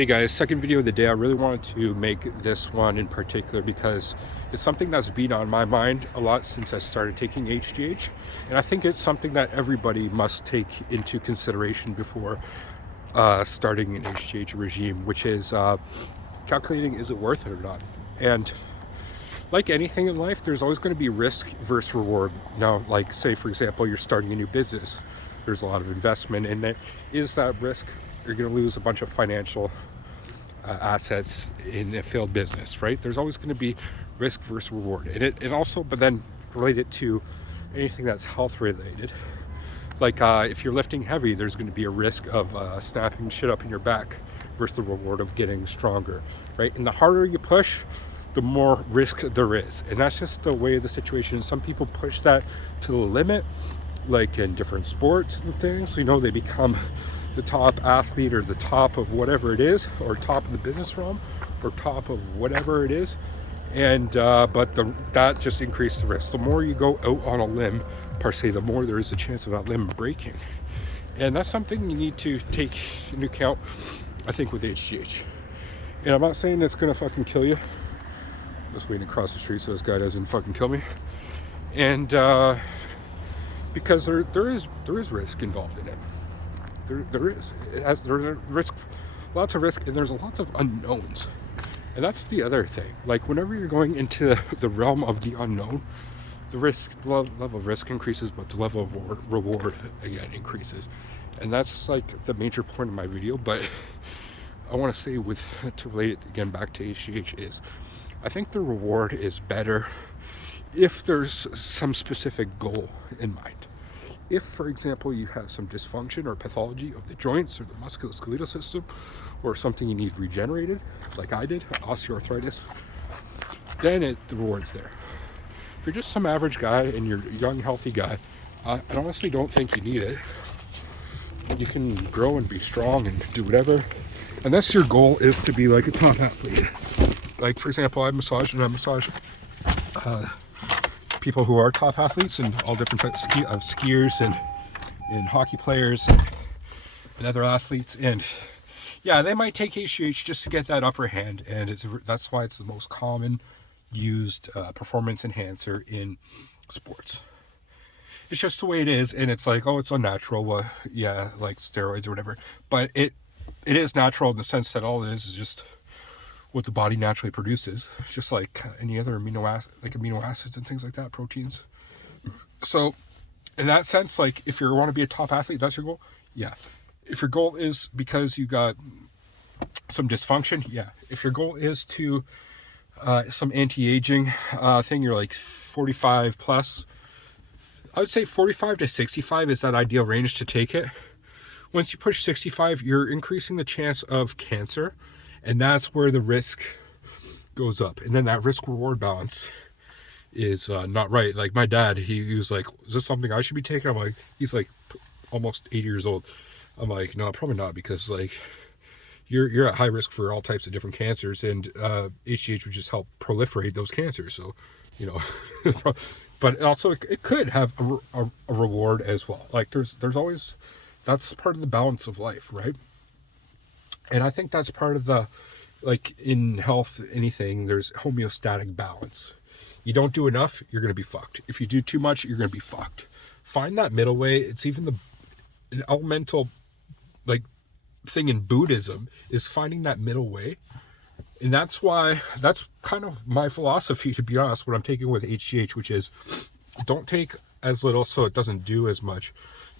Hey guys, second video of the day. I really wanted to make this one in particular because it's something that's been on my mind a lot since I started taking HGH, and I think it's something that everybody must take into consideration before starting an HGH regime, which is calculating, is it worth it or not? And like anything in life, there's always going to be risk versus reward. Now, like say for example, you're starting a new business, there's a lot of investment in it. Is that risk? You're going to lose a bunch of financial assets in a failed business, right? There's always going to be risk versus reward, and also, but then relate it to anything that's health related. Like if you're lifting heavy, there's going to be a risk of snapping shit up in your back versus the reward of getting stronger, right? And the harder you push, the more risk there is, and that's just the way of the situation. Some people push that to the limit, like in different sports and things, they become the top athlete or the top of whatever it is, or top of the business realm, or top of whatever it is, and that just increases the risk. The more you go out on a limb per se, the more there is a chance of that limb breaking, and that's something you need to take into account, I think, with HGH. And I'm not saying it's gonna fucking kill you. I'm just waiting across the street so this guy doesn't fucking kill me, and because there is risk involved in it. There's risk, lots of risk, and there's lots of unknowns, and that's the other thing. Like whenever you're going into the realm of the unknown, the level of risk increases, but the level of reward again increases, and that's like the major point of my video. But I want to say, to relate it again back to HGH, is I think the reward is better if there's some specific goal in mind. If, for example, you have some dysfunction or pathology of the joints or the musculoskeletal system, or something you need regenerated, like I did, osteoarthritis, then the reward's there. If you're just some average guy and you're a young, healthy guy, I honestly don't think you need it. You can grow and be strong and do whatever, unless your goal is to be like a top athlete. Like, for example, I massage people who are top athletes and all different types of skiers and hockey players and other athletes, and yeah, they might take HGH just to get that upper hand, and that's why it's the most common used performance enhancer in sports. It's just the way it is, and it's like, oh, it's unnatural, like steroids or whatever, but it is natural in the sense that all it is just what the body naturally produces, just like any other amino acids and things like that, proteins. So in that sense, like if you want to be a top athlete, that's your goal, yeah. If your goal is because you got some dysfunction, yeah. If your goal is to some anti-aging thing, you're like 45 plus, I would say 45 to 65 is that ideal range to take it. Once you push 65, you're increasing the chance of cancer, and that's where the risk goes up. And then that risk reward balance is not right. Like my dad, he was like, is this something I should be taking? I'm like, he's like almost 80 years old. I'm like, no, probably not, because like you're at high risk for all types of different cancers, and HGH would just help proliferate those cancers. So, but also it could have a reward as well. Like there's always, that's part of the balance of life, right? And I think that's part of the, like in health, anything, there's homeostatic balance. You don't do enough, you're going to be fucked. If you do too much, you're going to be fucked. Find that middle way. It's even an elemental like thing in Buddhism is finding that middle way. And that's kind of my philosophy, to be honest, what I'm taking with HGH, which is don't take as little so it doesn't do as much.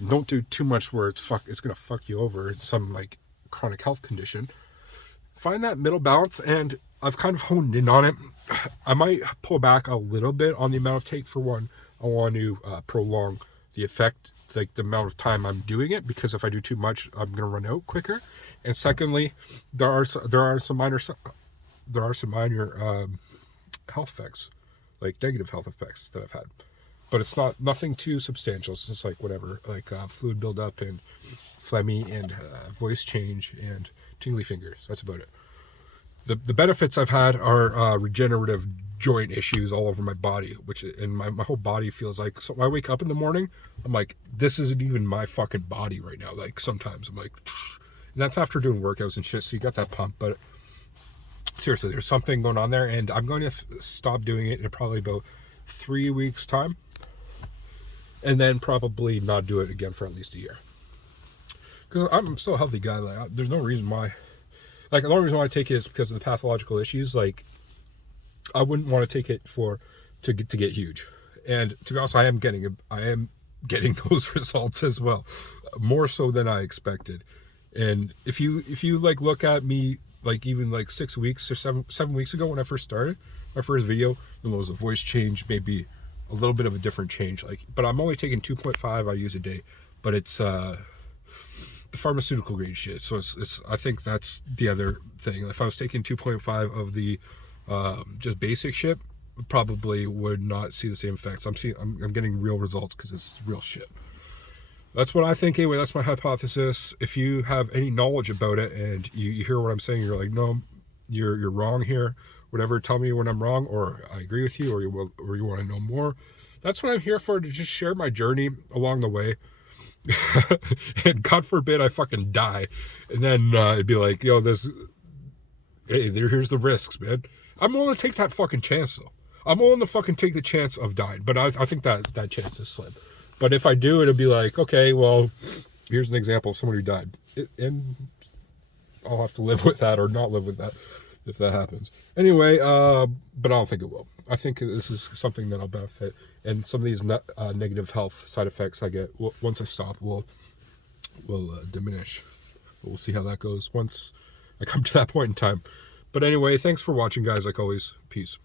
Don't do too much where it's going to fuck you over. It's some like chronic health condition. Find that middle balance, and I've kind of honed in on it. I might pull back a little bit on the amount of take. For one, I want to prolong the effect, like the amount of time I'm doing it, because if I do too much, I'm going to run out quicker. And secondly, there are some minor health effects, like negative health effects that I've had, but it's nothing too substantial. It's just like whatever, like fluid buildup and phlegmy and voice change and tingly fingers. That's about it. The benefits I've had are regenerative joint issues all over my body, and my whole body feels like, so when I wake up in the morning, I'm like, this isn't even my fucking body right now. Like sometimes I'm like, And that's after doing workouts and shit, so you got that pump. But seriously, there's something going on there, and I'm going to stop doing it in probably about 3 weeks time, and then probably not do it again for at least a year, because I'm still a healthy guy. Like, there's no reason why, like, the only reason why I take it is because of the pathological issues. Like, I wouldn't want to take it to get huge, and to be honest, I am getting those results as well, more so than I expected. And if you like look at me, like even like 6 weeks or 7 weeks ago when I first started my first video, there was a voice change, maybe a little bit of a different change. Like, but I'm only taking 2.5 IUs a day, but it's the pharmaceutical grade shit. So it's I think that's the other thing. If I was taking 2.5 of the just basic shit, probably would not see the same effects. I'm getting real results because it's real shit. That's what I think anyway. That's my hypothesis. If you have any knowledge about it and you hear what I'm saying, you're like, no, you're wrong here, whatever, tell me when I'm wrong, or I agree with you, or you want to know more. That's what I'm here for, to just share my journey along the way. And God forbid I fucking die, and then it'd be like, yo, here's the risks, man. I'm willing to take that fucking chance though. I'm willing to fucking take the chance of dying, but I think that chance is slim. But if I do, it'll be like, okay, well, here's an example of someone who died. And I'll have to live with that or not live with that if that happens. Anyway, but I don't think it will. I think this is something that I'll benefit. And some of these negative health side effects I get, once I stop, will diminish. But we'll see how that goes once I come to that point in time. But anyway, thanks for watching, guys. Like always, peace.